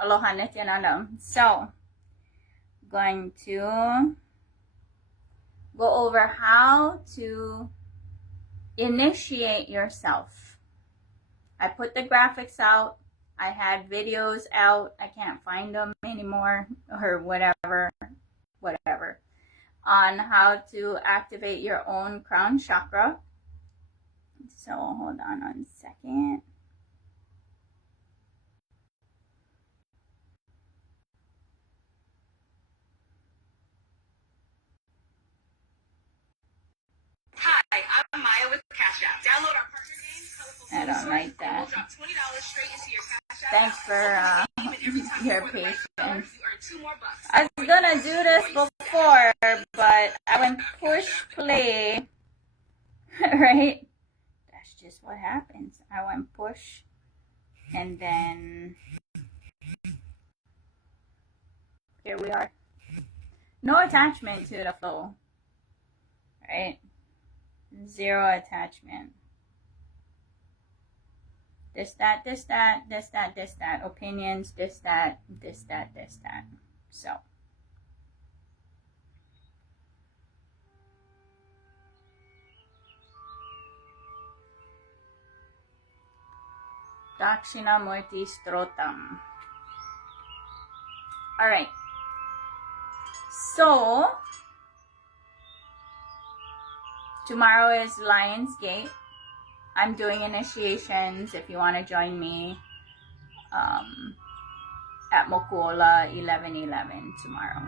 Aloha netinala. So, going to go over how to initiate yourself. I put the graphics out. I had videos out. I can't find them anymore or whatever, on how to activate your own crown chakra. So hold on 1 second. Hi, I'm Maya with Cash App. Download our partner game, I don't like that. We'll drop $20 straight into your Cash App. Thanks for your patience. You earn $2 more. I was gonna do this before, but I went push play, right? That's just what happens. I went push, and then here we are. No attachment to the flow, right? Zero attachment. This, that, this, that, this, that, this, that. Opinions, this, that, this, that, this, that. So. Dakshinamurti Strotam. Alright. So, tomorrow is Lion's Gate. I'm doing initiations if you want to join me at Mokuola 1111 tomorrow.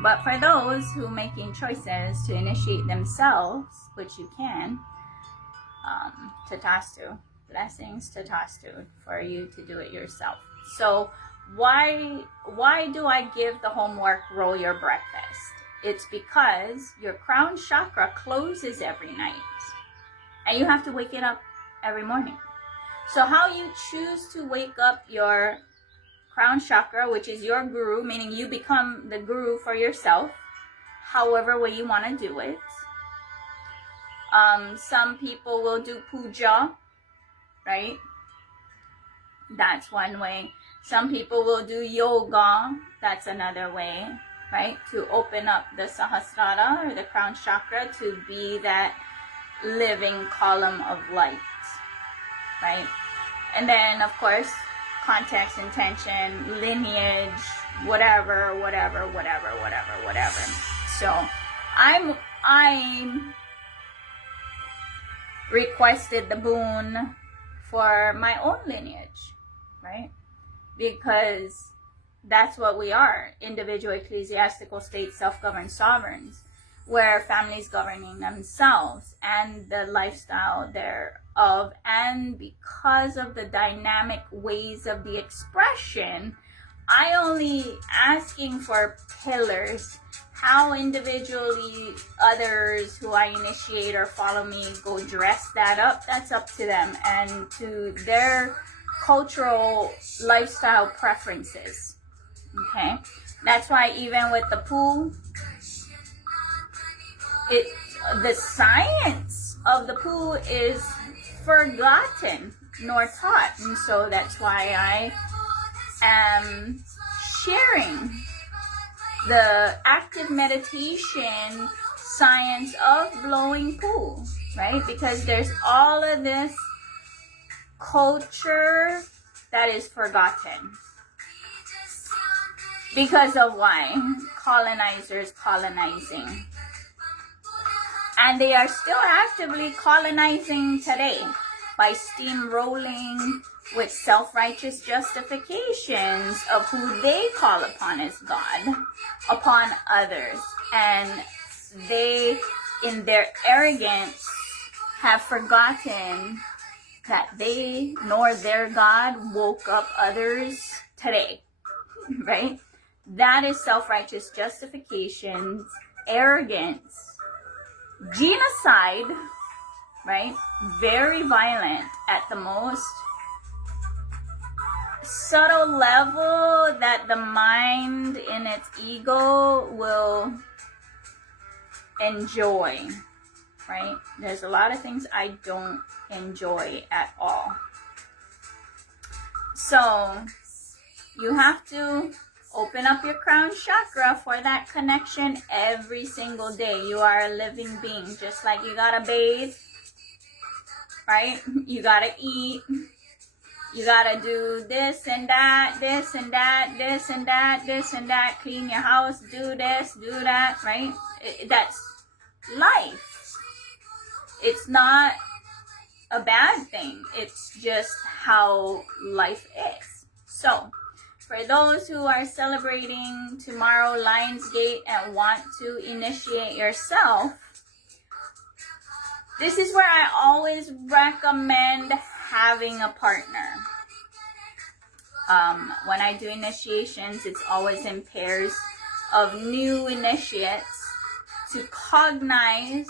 But for those who are making choices to initiate themselves, which you can, Tatastu, blessings Tatastu, for you to do it yourself. So why do I give the homework, roll your breakfast? It's because your crown chakra closes every night. And you have to wake it up every morning. So how you choose to wake up your crown chakra, which is your guru, meaning you become the guru for yourself, however way you want to do it. Some people will do puja, right? That's one way. Some people will do yoga. That's another way, right? To open up the Sahasrara or the crown chakra to be that living column of light, right? And then of course context, intention, lineage, whatever. So I'm requested the boon for my own lineage, right? Because that's what we are, individual ecclesiastical state self-governed sovereigns, where families governing themselves and the lifestyle thereof. And because of the dynamic ways of the expression, I only asking for pillars. How individually others who I initiate or follow me go dress that up, that's up to them and to their cultural lifestyle preferences. Okay, that's why even with the pool, the science of the pool is forgotten nor taught, and so that's why I am sharing the active meditation science of blowing pool, right? Because there's all of this culture that is forgotten because of why colonizers colonizing. And they are still actively colonizing today by steamrolling with self-righteous justifications of who they call upon as God upon others. And they, in their arrogance, have forgotten that they nor their God woke up others today, right? That is self-righteous justifications, arrogance, genocide, right? Very violent at the most subtle level that the mind in its ego will enjoy, right? There's a lot of things I don't enjoy at all. So You have to open up your crown chakra for that connection every single day. You are a living being. Just like you gotta bathe, right? You gotta eat. You gotta do this and that, this and that, this and that, this and that. Clean your house, do this, do that, right? That's life. It's not a bad thing. It's just how life is. So, for those who are celebrating tomorrow Lionsgate and want to initiate yourself, this is where I always recommend having a partner. When I do initiations, it's always in pairs of new initiates to cognize,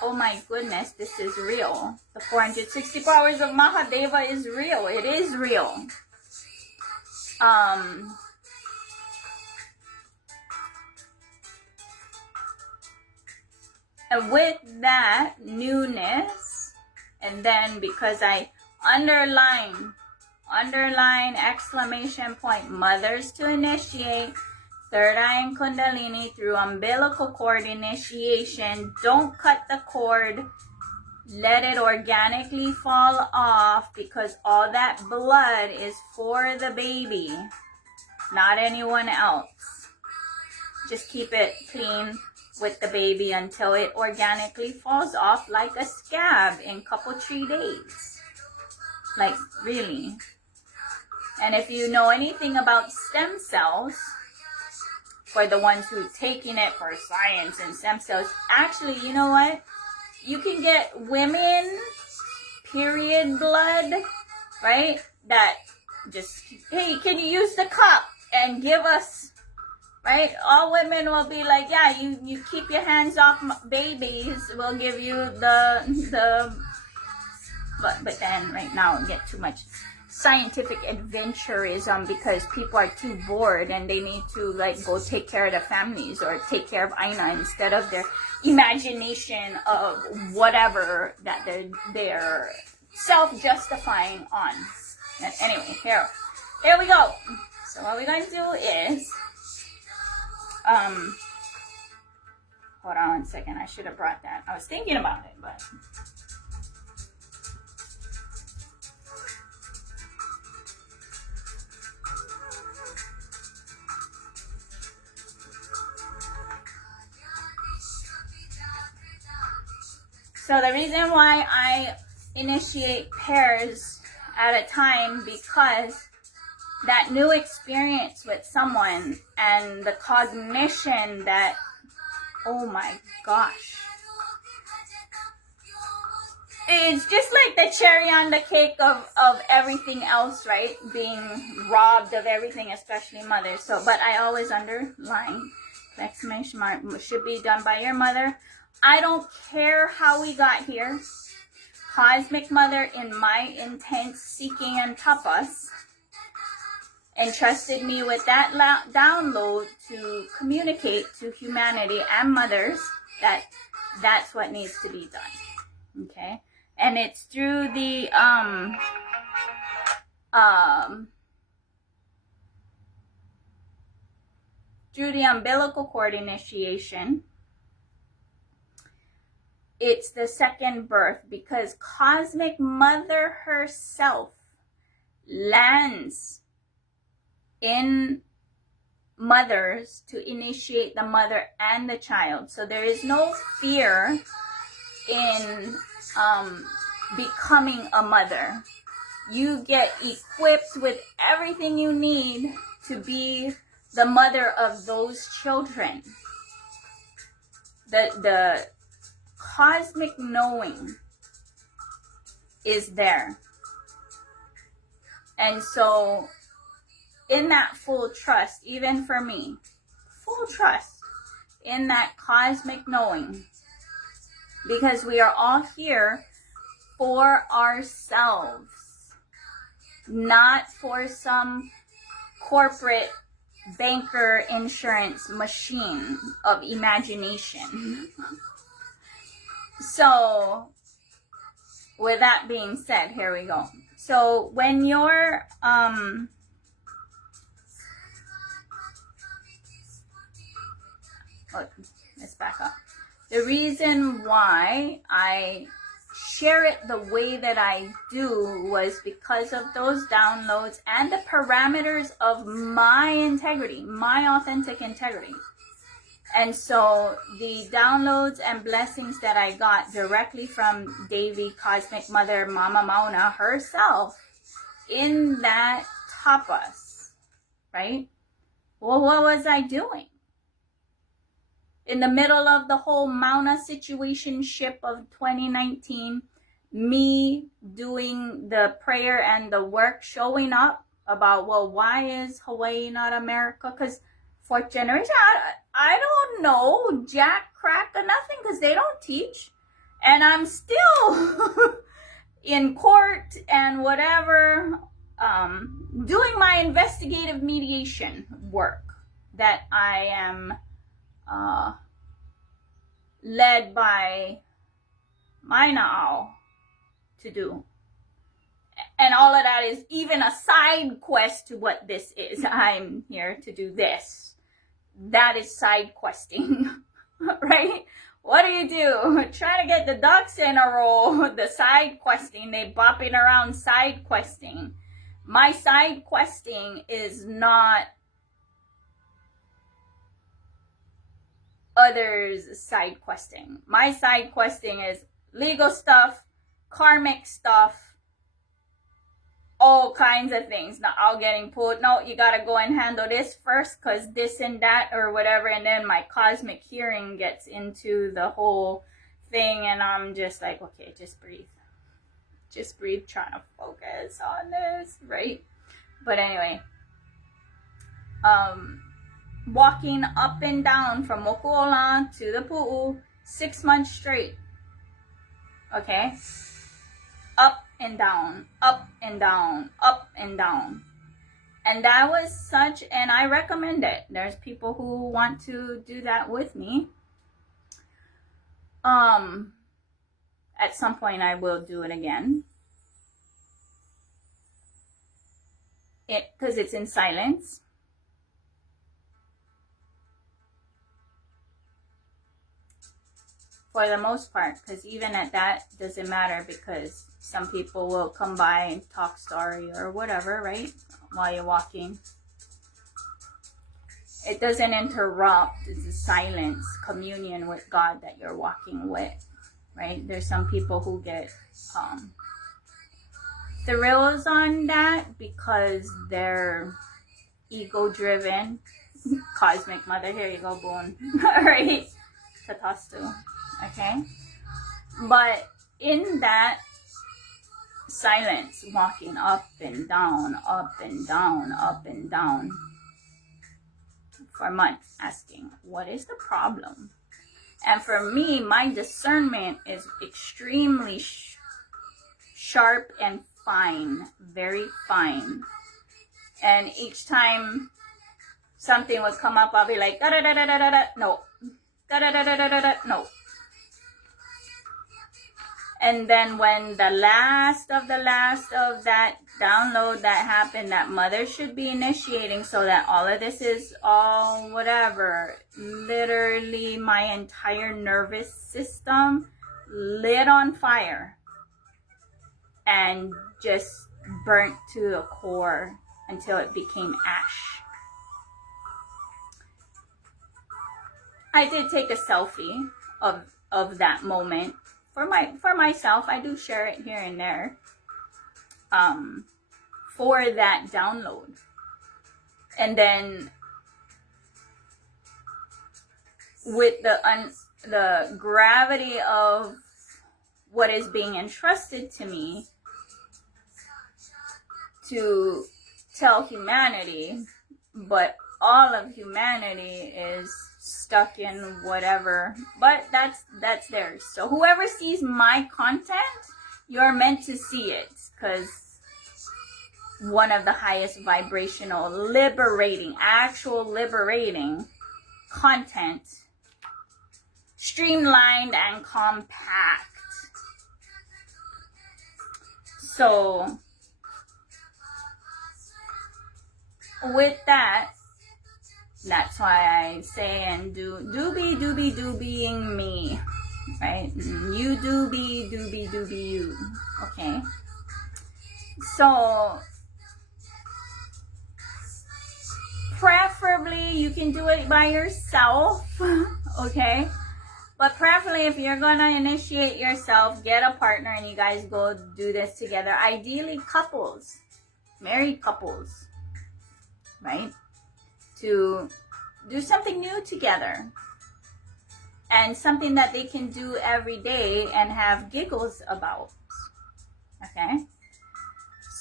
oh my goodness, this is real. The 460 powers of Mahadeva is real. It is real. And with that newness, and then because I underline exclamation point, mothers to initiate, third eye and kundalini through umbilical cord initiation. Don't cut the cord. Let it organically fall off, because all that blood is for the baby, not anyone else. Just keep it clean with the baby until it organically falls off like a scab in couple 3 days. Like, really. And if you know anything about stem cells, for the ones who are taking it for science and stem cells, actually, you know what? You can get women period blood, right? That just, hey, can you use the cup and give us, right? All women will be like, yeah, you keep your hands off babies. We'll give you the but then right now get too much scientific adventurism because people are too bored and they need to like go take care of their families or take care of Aina instead of their imagination of whatever that they're self-justifying on. And anyway, here we go. So what we're going to do is hold on one second. I should have brought that. I was thinking about it, but so the reason why I initiate pairs at a time, because that new experience with someone and the cognition that, oh my gosh, it's just like the cherry on the cake of everything else, right? Being robbed of everything, especially mothers. So, but I always underline, exclamation mark, should be done by your mother. I don't care how we got here. Cosmic Mother, in my intense seeking and tapas, entrusted me with that download to communicate to humanity and mothers that that's what needs to be done. Okay? And it's through the umbilical cord initiation. It's the second birth, because Cosmic Mother herself lands in mothers to initiate the mother and the child. So there is no fear in becoming a mother. You get equipped with everything you need to be the mother of those children. The cosmic knowing is there. And so in that full trust, even for me, full trust in that cosmic knowing, because we are all here for ourselves, not for some corporate banker insurance machine of imagination. So, with that being said, here we go. So, when you're oh, let's back up. The reason why I share it the way that I do was because of those downloads and the parameters of my integrity, my authentic integrity. And so the downloads and blessings that I got directly from Devi, Cosmic Mother, Mama Mauna herself in that tapas, right? Well, what was I doing? In the middle of the whole Mauna situationship of 2019, me doing the prayer and the work, showing up about, well, why is Hawaii not America? Because fourth generation, I don't know jack, crack, or nothing, because they don't teach. And I'm still in court and whatever, doing my investigative mediation work that I am led by my na'au to do. And all of that is even a side quest to what this is. I'm here to do this. That is side questing, right? What do? Trying to get the ducks in a row, the side questing, they bopping around side questing. My side questing is not others' side questing. My side questing is legal stuff, karmic stuff, all kinds of things. Not all getting pulled. No, you gotta go and handle this first because this and that or whatever. And then my cosmic hearing gets into the whole thing and I'm just like, okay, just breathe. Just breathe, trying to focus on this, right? But anyway, walking up and down from Mokuola to the Pu'u 6 months straight. Okay? Up and down, up and down, up and down. And that was such, and I recommend it. There's people who want to do that with me. At some point I will do it again. Because it's in silence. For the most part, because even at that doesn't matter because some people will come by and talk story or whatever, right? While you're walking. It doesn't interrupt. It's a silence, communion with God that you're walking with, right? There's some people who get thrills on that because they're ego-driven. Cosmic Mother, here you go, Boone. Right? Tatastu. Okay? But in that silence, walking up and down, up and down, up and down, for months, asking, what is the problem? And for me, my discernment is extremely sharp and fine, very fine. And each time something would come up, I'll be like, da da da da da da da, no, da da da da da da, no. And then when the last of that download that happened, that mother should be initiating so that all of this is all whatever, literally my entire nervous system lit on fire and just burnt to the core until it became ash. I did take a selfie of that moment. For myself, I do share it here and there for that download. And then with the gravity of what is being entrusted to me to tell humanity, but all of humanity is stuck in whatever, but that's theirs. So whoever sees my content, you're meant to see it, because one of the highest vibrational, liberating, actual liberating content, streamlined and compact. So with that, That's why I say and do being me, right? You do be you, okay? So preferably you can do it by yourself, okay? But preferably if you're gonna initiate yourself, get a partner and you guys go do this together. Ideally couples, married couples, right? To do something new together and something that they can do every day and have giggles about, okay?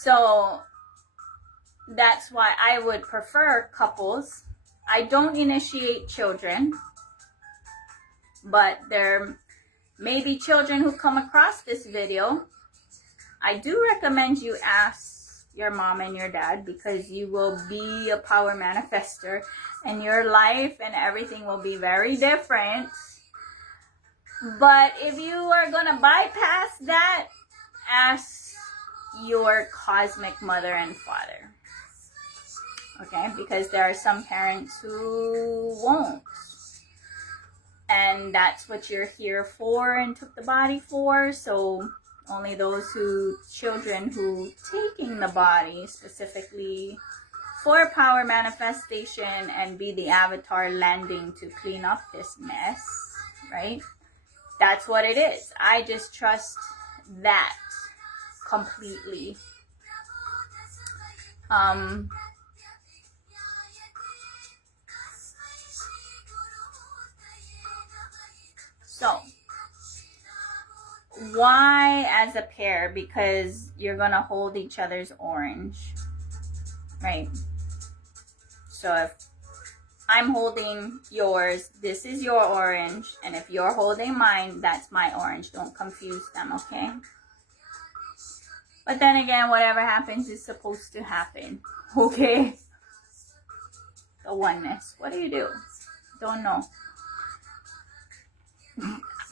So that's why I would prefer couples. I don't initiate children, but there may be children who come across this video. I do recommend you ask your mom and your dad, because you will be a power manifester and your life and everything will be very different. But if you are gonna bypass that, ask your cosmic mother and father, okay? Because there are some parents who won't, and that's what you're here for and took the body for. So only those children who taking the body specifically for power manifestation and be the avatar landing to clean up this mess, right? That's what it is. I just trust that completely. So why as a pair? Because you're gonna hold each other's orange, right? So if I'm holding yours, this is your orange, and if you're holding mine, that's my orange. Don't confuse them, okay? But then again, whatever happens is supposed to happen, okay? The oneness. What do you do? Don't know.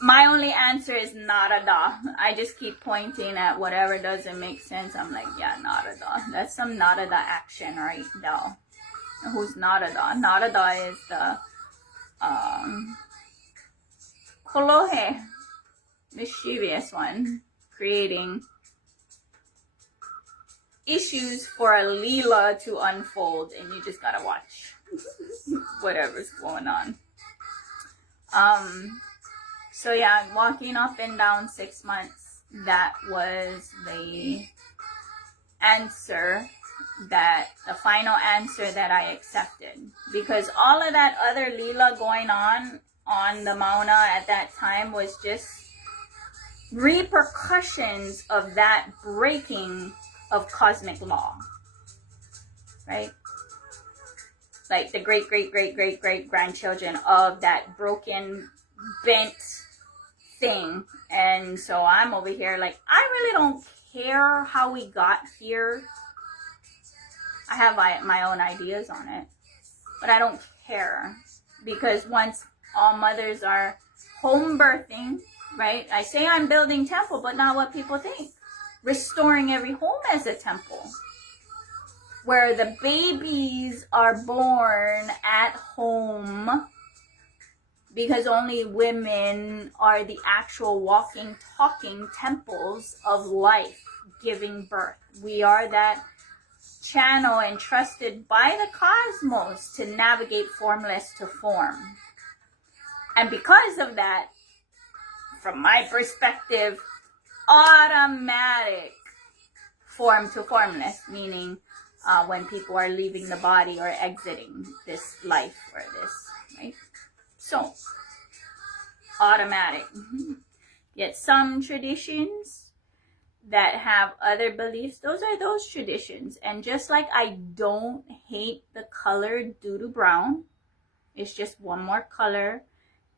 My only answer is nada. I just keep pointing at whatever doesn't make sense. I'm like, yeah, nada. That's some nada action right now. Who's nada? Nada is the Kolohe, mischievous one, creating issues for a Leela to unfold, and you just gotta watch whatever's going on. So yeah, walking up and down 6 months, that was the answer, the final answer that I accepted. Because all of that other Leela going on the Mauna at that time was just repercussions of that breaking of cosmic law, right? Like the great grandchildren of that broken, bent thing. And so I'm over here like, I really don't care how we got here. I have my own ideas on it, but I don't care, because once all mothers are home birthing, right? I say I'm building temple, but not what people think. Restoring every home as a temple, where the babies are born at home, because only women are the actual walking, talking temples of life, giving birth. We are that channel entrusted by the cosmos to navigate formless to form. And because of that, from my perspective, automatic form to formless, meaning when people are leaving the body or exiting this life or this, right? So, automatic. Yet some traditions that have other beliefs, those are those traditions. And just like I don't hate the color doo-doo brown, it's just one more color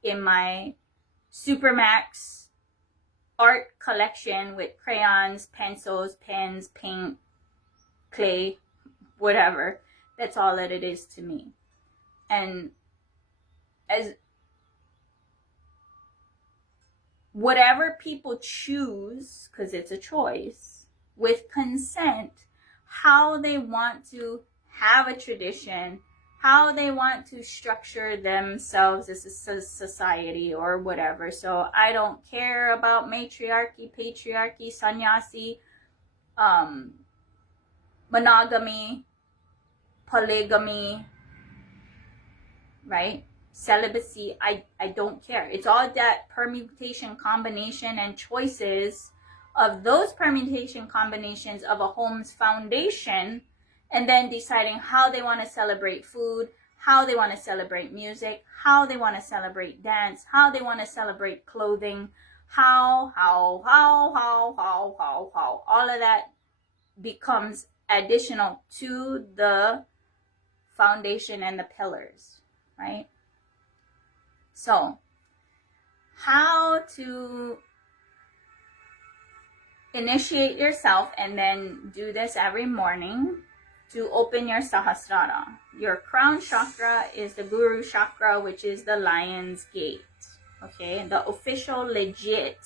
in my Supermax art collection with crayons, pencils, pens, paint, clay, whatever. That's all that it is to me. And as whatever people choose, because it's a choice, with consent, how they want to have a tradition, how they want to structure themselves as a society or whatever. So I don't care about matriarchy, patriarchy, sannyasi, monogamy, polygamy, right? Celibacy. I don't care. It's all that permutation, combination, and choices of those permutation combinations of a home's foundation, and then deciding how they want to celebrate food, how they want to celebrate music, how they want to celebrate dance, how they want to celebrate clothing, how, all of that becomes additional to the foundation and the pillars, right? So, how to initiate yourself, and then do this every morning to open your Sahasrara. Your crown chakra is the Guru chakra, which is the lion's gate. Okay, the official, legit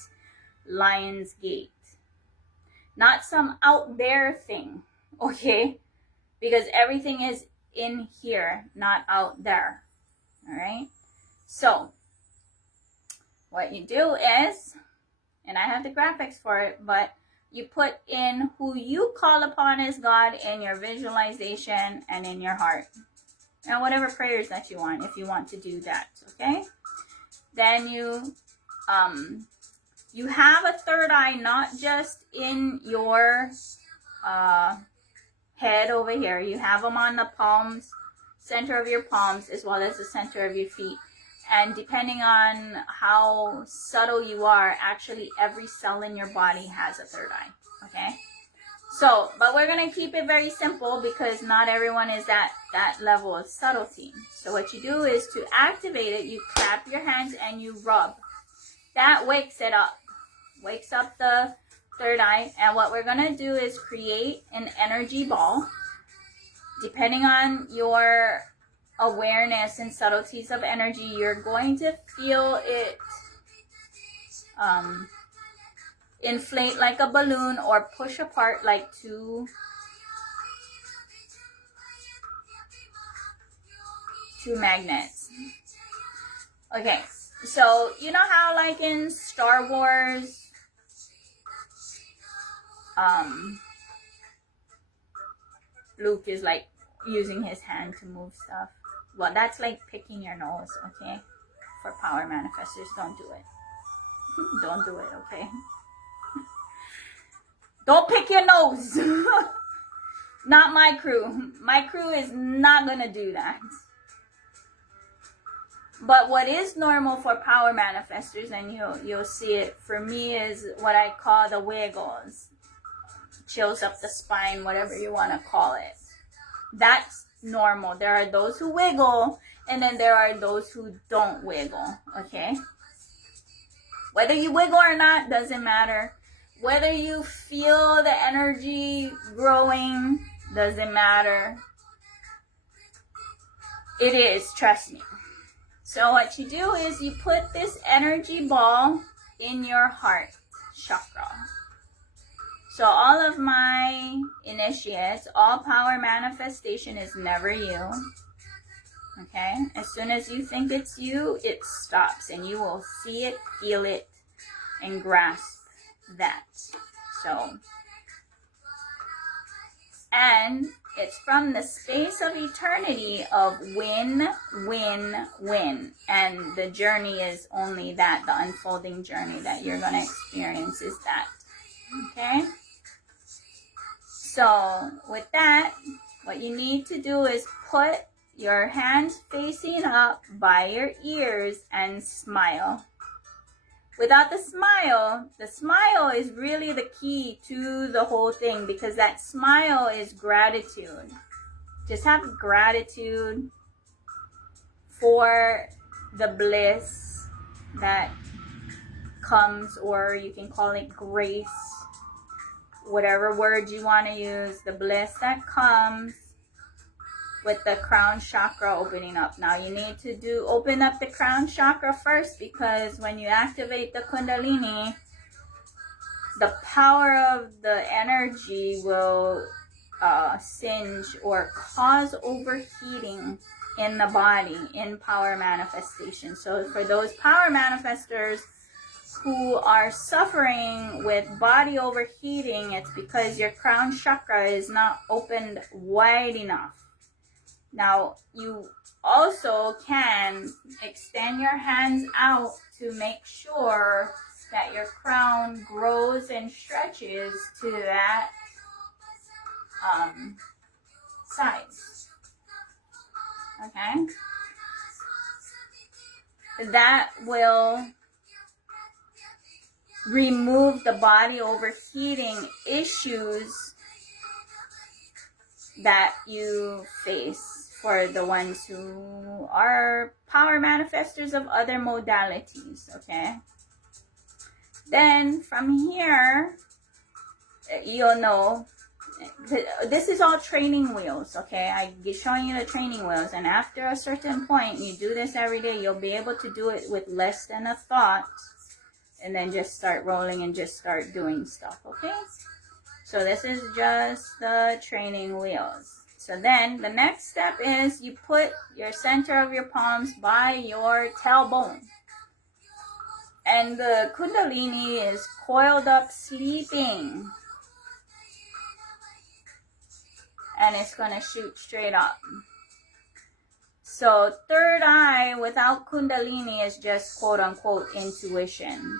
lion's gate. Not some out there thing, okay? Because everything is in here, not out there. All right? So, what you do is, and I have the graphics for it, but you put in who you call upon as God in your visualization and in your heart. And whatever prayers that you want, if you want to do that, okay? Then you have a third eye, not just in your head over here. You have them on the palms, center of your palms, as well as the center of your feet. And depending on how subtle you are, actually every cell in your body has a third eye, okay? So, but we're going to keep it very simple because not everyone is that level of subtlety. So what you do is to activate it, you clap your hands and you rub. That wakes it up, wakes up the third eye. And what we're going to do is create an energy ball. Depending on your awareness and subtleties of energy, you're going to feel it inflate like a balloon or push apart like two magnets. Okay, so you know how like in Star Wars, Luke is like using his hand to move stuff. Well, that's like picking your nose, okay? For power manifestors, don't do it. Don't do it, okay? Don't pick your nose. Not my crew. My crew is not gonna do that. But what is normal for power manifestors, and you'll see it for me, is what I call the wiggles. Chills up the spine, whatever you want to call it. That's normal. There are those who wiggle, and then there are those who don't wiggle, okay? Whether you wiggle or not doesn't matter. Whether you feel the energy growing doesn't matter. It is, trust me. So what you do is you put this energy ball in your heart chakra. So all of my initiates, all power manifestation is never you. Okay? As soon as you think it's you, it stops. And you will see it, feel it, and grasp that. So, and it's from the space of eternity of win, win, win. And the journey is only that. The unfolding journey that you're going to experience is that. Okay? So, with that, what you need to do is put your hands facing up by your ears and smile. Without the smile is really the key to the whole thing, because that smile is gratitude. Just have gratitude for the bliss that comes, or you can call it grace. Whatever word you want to use, the bliss that comes with the crown chakra opening up. Now you need to open up the crown chakra first, because when you activate the kundalini, the power of the energy will singe or cause overheating in the body in power manifestation. So for those power manifestors who are suffering with body overheating, it's because your crown chakra is not opened wide enough. Now, you also can extend your hands out to make sure that your crown grows and stretches to that size. Okay? That will remove the body overheating issues that you face for the ones who are power manifestors of other modalities, okay? Then from here, you'll know, this is all training wheels, okay? I'm showing you the training wheels, and after a certain point, you do this every day, you'll be able to do it with less than a thought, and then just start rolling and just start doing stuff, okay? So this is just the training wheels. So then the next step is you put your center of your palms by your tailbone. And the Kundalini is coiled up sleeping. And it's going to shoot straight up. So third eye without Kundalini is just quote unquote intuition.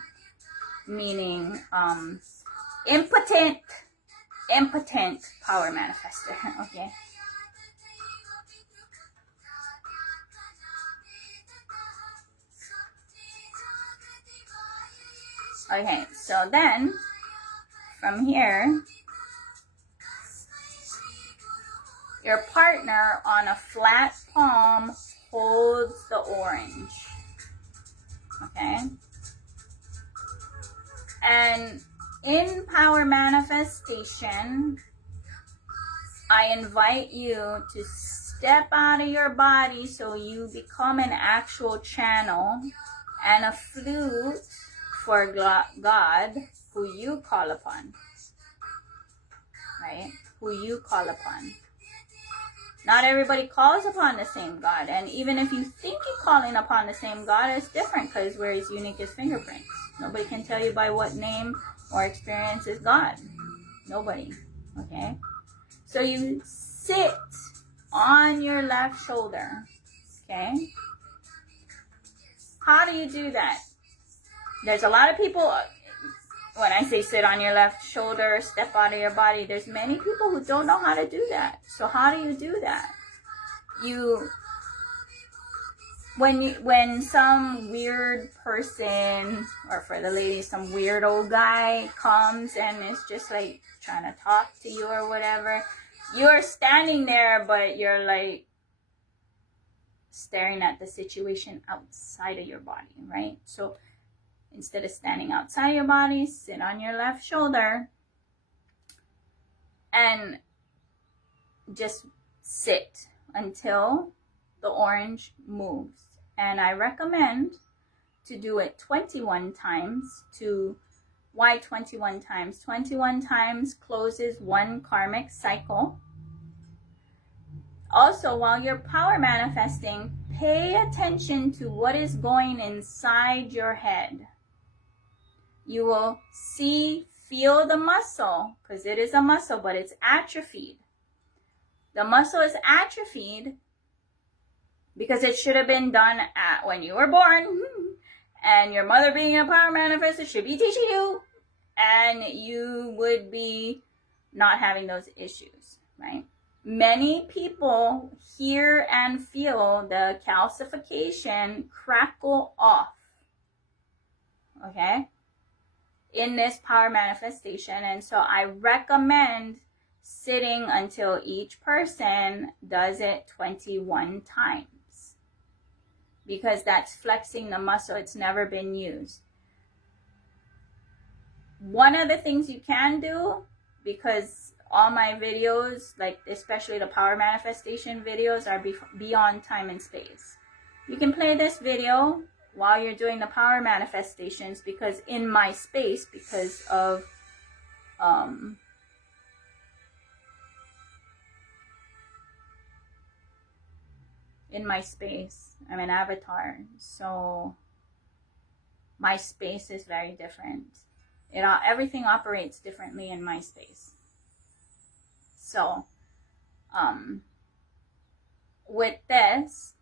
Meaning impotent power manifester. Okay. Okay, so then from here, your partner on a flat palm holds the orange. Okay? And in power manifestation, I invite you to step out of your body so you become an actual channel and a flute for God who you call upon. Right? Who you call upon. Not everybody calls upon the same God. And even if you think you're calling upon the same God, it's different because we're as unique as fingerprints. Nobody can tell you by what name or experience is God. Nobody. Okay? So you sit on your left shoulder. Okay? How do you do that? There's a lot of people, when I say sit on your left shoulder, step out of your body, there's many people who don't know how to do that. So how do you do that? When some weird person, or for the ladies, some weird old guy comes and is just like trying to talk to you or whatever, you're standing there, but you're like staring at the situation outside of your body, right? So instead of standing outside your body, sit on your left shoulder and just sit until the orange moves. And I recommend to do it 21 times. Why 21 times? 21 times closes one karmic cycle. Also, while you're power manifesting, pay attention to what is going inside your head. You will feel the muscle, because it is a muscle, but it's atrophied. The muscle is atrophied because it should have been done when you were born, and your mother, being a power manifestor, should be teaching you, and you would be not having those issues, right? Many people hear and feel the calcification crackle off, okay, in this power manifestation. And so I recommend sitting until each person does it 21 times, because that's flexing the muscle. It's never been used. One of the things you can do, because all my videos, like especially the power manifestation videos, are beyond time and space. You can play this video while you're doing the power manifestations, because in my space, because of in my space. I'm an avatar, so my space is very different. Everything operates differently in my space. So, with this,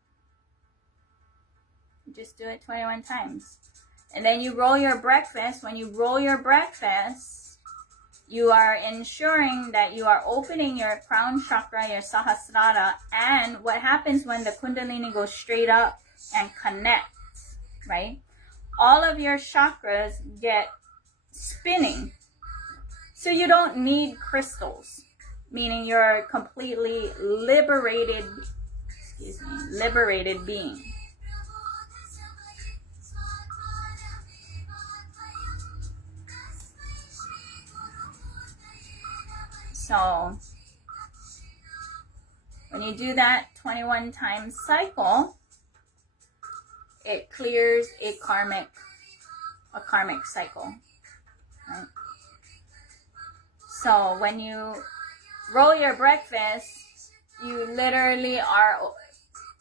just do it 21 times. And then you roll your breakfast. When you roll your breakfast, you are ensuring that you are opening your crown chakra, your Sahasrara. And what happens when the Kundalini goes straight up and connects, right? All of your chakras get spinning. So you don't need crystals, meaning you're a completely liberated being. So when you do that 21 times cycle, it clears a karmic cycle, right? So when you roll your breakfast, you literally are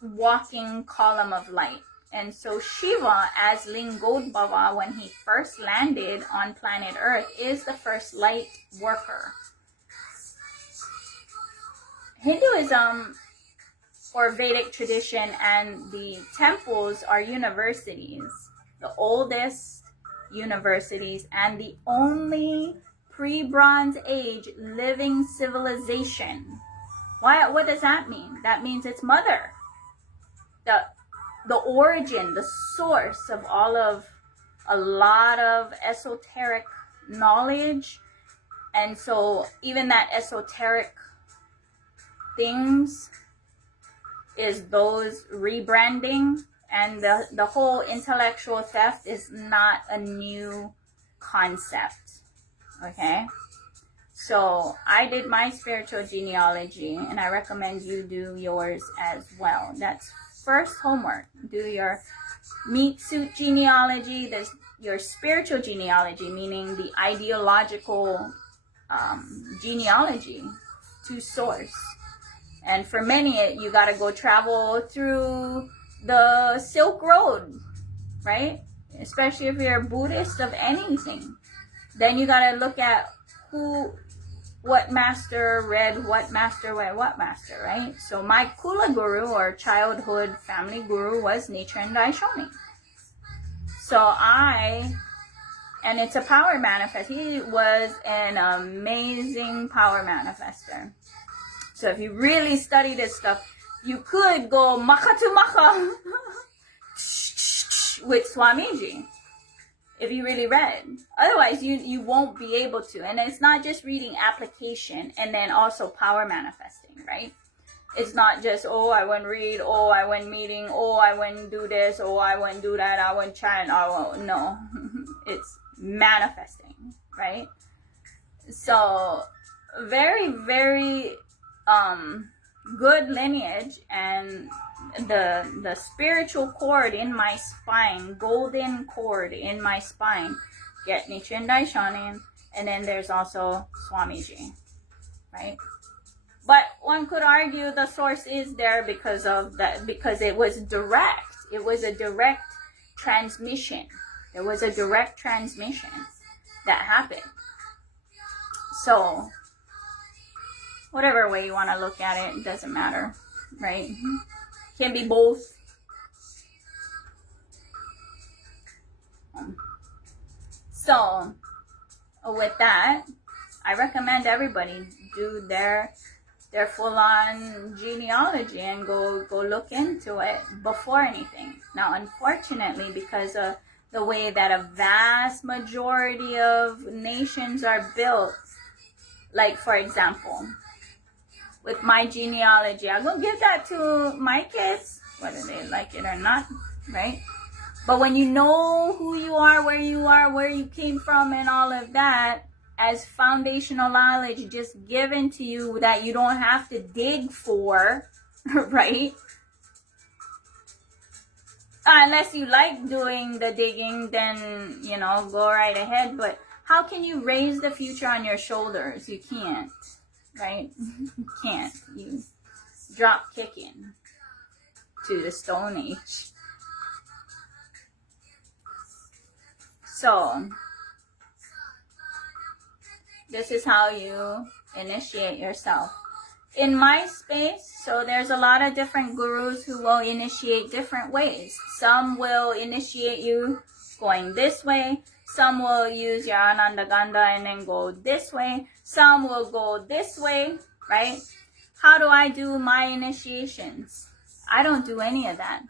walking column of light. And so Shiva, as Lingodbhava, when he first landed on planet Earth, is the first light worker. Hinduism or Vedic tradition and the temples are universities, the oldest universities and the only pre-Bronze Age living civilization. What does that mean? That means it's mother. The origin, the source of a lot of esoteric knowledge. And so even that esoteric things is those rebranding, and the whole intellectual theft is not a new concept. Okay, so I did my spiritual genealogy, and I recommend you do yours as well. That's first homework. Do your meat suit genealogy. There's your spiritual genealogy, meaning the ideological genealogy to source. And for many, you got to go travel through the Silk Road, right? Especially if you're a Buddhist of anything. Then you got to look at what master read what master, right? So my Kula Guru or childhood family guru was Nichiren Daishonin. So and it's a power manifest. He was an amazing power manifester. So if you really study this stuff, you could go maka to maka with Swamiji if you really read. Otherwise, you won't be able to. And it's not just reading application and then also power manifesting, right? It's not just, I went read, I went meeting, I went do this, I went do that, I went chant, no. It's manifesting, right? So very, very good lineage, and the spiritual cord in my spine, golden cord in my spine, get Nichiren Daishonin, and then there's also Swamiji, right? But one could argue the source is there because of that, because it was direct. It was a direct transmission. There was a direct transmission that happened. So whatever way you want to look at it, it doesn't matter, right? Can be both. So with that, I recommend everybody do their full-on genealogy and go look into it before anything. Now, unfortunately, because of the way that a vast majority of nations are built, like for example, with my genealogy, I'm going to give that to my kids, whether they like it or not, right? But when you know who you are, where you came from, and all of that, as foundational knowledge just given to you that you don't have to dig for, right? Unless you like doing the digging, then, go right ahead. But how can you raise the future on your shoulders? You can't. Right? You can't. You drop kicking to the Stone Age. So, this is how you initiate yourself. In my space, so there's a lot of different gurus who will initiate different ways. Some will initiate you going this way. Some will use your Ananda Ganda and then go this way. Some will go this way, right? How do I do my initiations? I don't do any of that.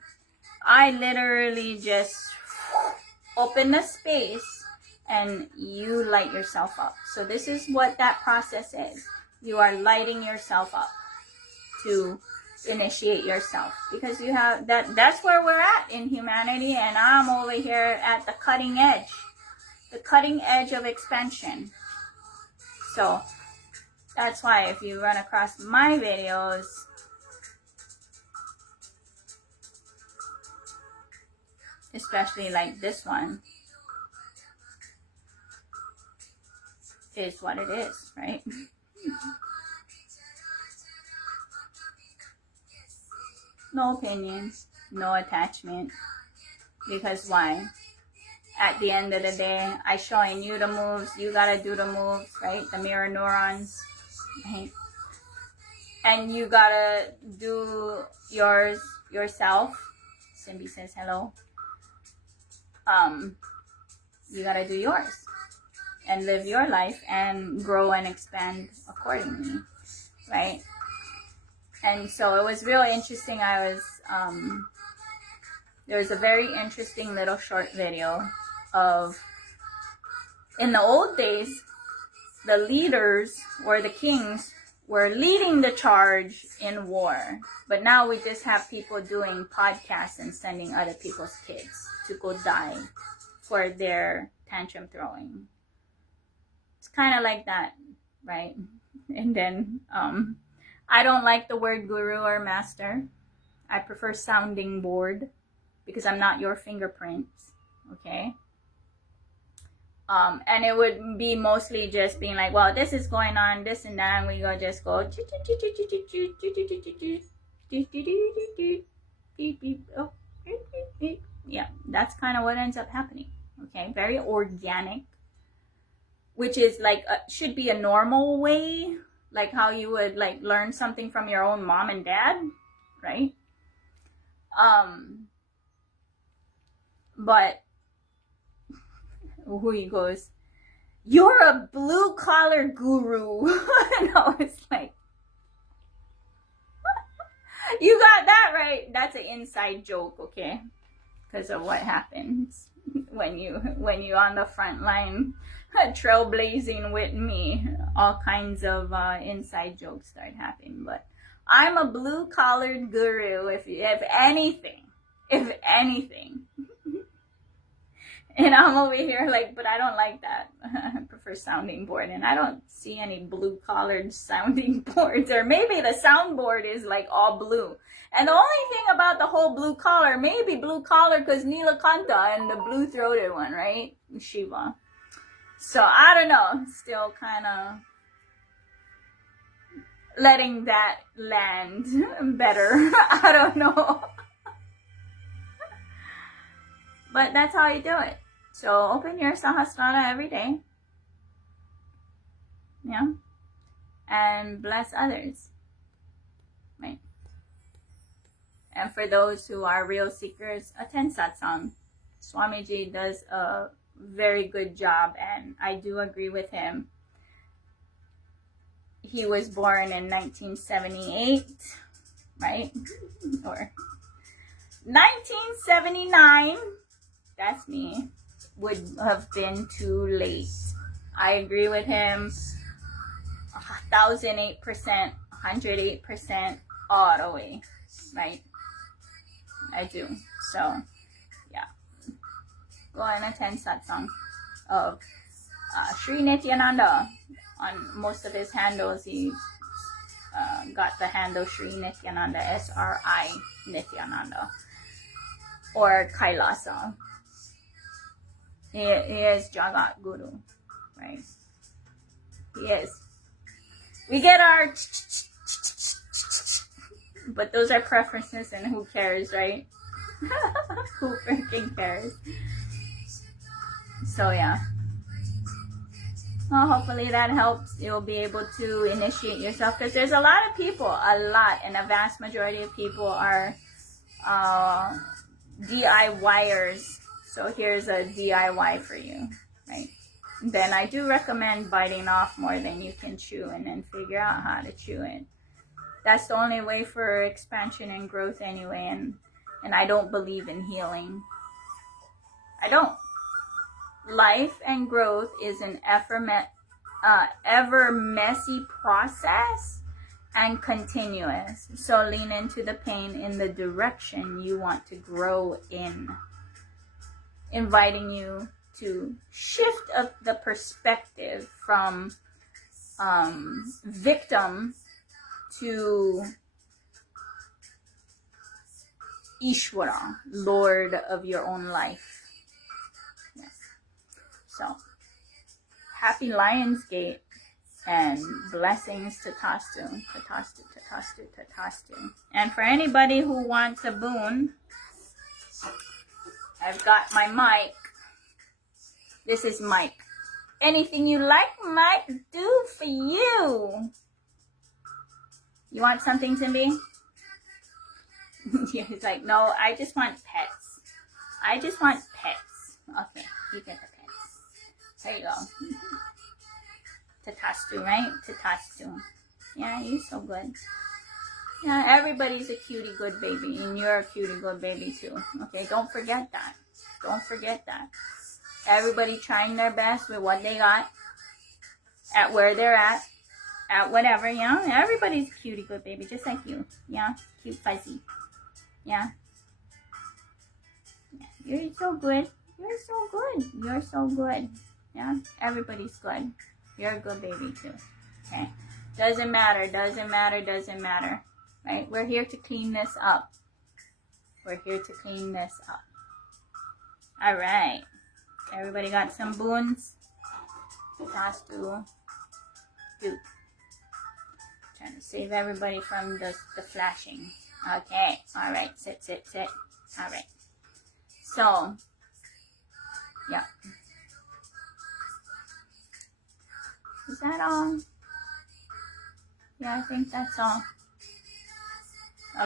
I literally just open the space and you light yourself up. So this is what that process is. You are lighting yourself up to initiate yourself, because you have that's where we're at in humanity, and I'm over here at the cutting edge of expansion. So that's why if you run across my videos, especially like this one, is what it is, right? No opinion, no attachment. Because why? At the end of the day, I showing you the moves, you gotta do the moves, right? The mirror neurons, right? And you gotta do yours yourself. Simbi says hello. You gotta do yours and live your life and grow and expand accordingly, right? And so it was really interesting. There was a very interesting little short video of, in the old days, the leaders or the kings were leading the charge in war. But now we just have people doing podcasts and sending other people's kids to go die for their tantrum throwing. It's kind of like that, right? And then, I don't like the word guru or master. I prefer sounding board, because I'm not your fingerprints, okay? And it would be mostly just being like, well, this is going on, this and that, and we just go, yeah, that's kind of what ends up happening, okay? Very organic, which is like, should be a normal way, like how you would like learn something from your own mom and dad, right? But he goes, you're a blue collar guru. And I was like, you got that right. That's an inside joke, okay? Because of what happens when you on the front line trailblazing with me. All kinds of inside jokes start happening. But I'm a blue collared guru, if anything. And I'm over here like, but I don't like that. I prefer sounding board, and I don't see any blue collared sounding boards. Or maybe the soundboard is like all blue. And the only thing about the whole blue collar, maybe blue collar because Nilakanta and the blue throated one, right? Shiva. So I don't know. Still kind of letting that land better. I don't know. But that's how you do it. So open your Sahasrara every day. Yeah. And bless others. Right. And for those who are real seekers, attend satsang. Swamiji does a very good job, and I do agree with him. He was born in 1978, right? Or 1979. That's me. Would have been too late. I agree with him 1,008%, 108% all the way, right? I do. So, yeah. Go and attend satsang of Sri Nityananda. On most of his handles, he got the handle Sri Nityananda, SRI Nityananda, or Kailasa. He is Jagat Guru, right? He is. We get our But those are preferences, and who cares, right? Who freaking cares? So yeah. Well, hopefully that helps. You'll be able to initiate yourself, because there's a lot of people, and a vast majority of people are DIYers. So here's a DIY for you, right? Then I do recommend biting off more than you can chew, and then figure out how to chew it. That's the only way for expansion and growth anyway, and I don't believe in healing. I don't. Life and growth is an ever messy process and continuous. So lean into the pain in the direction you want to grow in. Inviting you to shift up the perspective from victim to Ishwara, Lord of your own life. Yeah. So, happy Lionsgate and blessings to Tastu. And for anybody who wants a boon, I've got my mic. This is Mike. Anything you like, Mike, do for you. You want something, Simbi? He's like, no, I just want pets. I just want pets. Okay, you get the pets. There you go. Tatastu, right? Tatastu. Yeah, you're so good. Yeah, everybody's a cutie good baby, and you're a cutie good baby too. Okay, don't forget that. Don't forget that. Everybody trying their best with what they got, at where they're at whatever, you know. Everybody's a cutie good baby, just like you. Yeah, cute fuzzy. Yeah. You're so good. You're so good. You're so good. Yeah, everybody's good. You're a good baby too. Okay. Doesn't matter. Right? We're here to clean this up. All right. Everybody got some boons? Tastu. Do. Trying to save everybody from the flashing. Okay. All right. Sit. All right. So, yeah. Is that all? Yeah, I think that's all.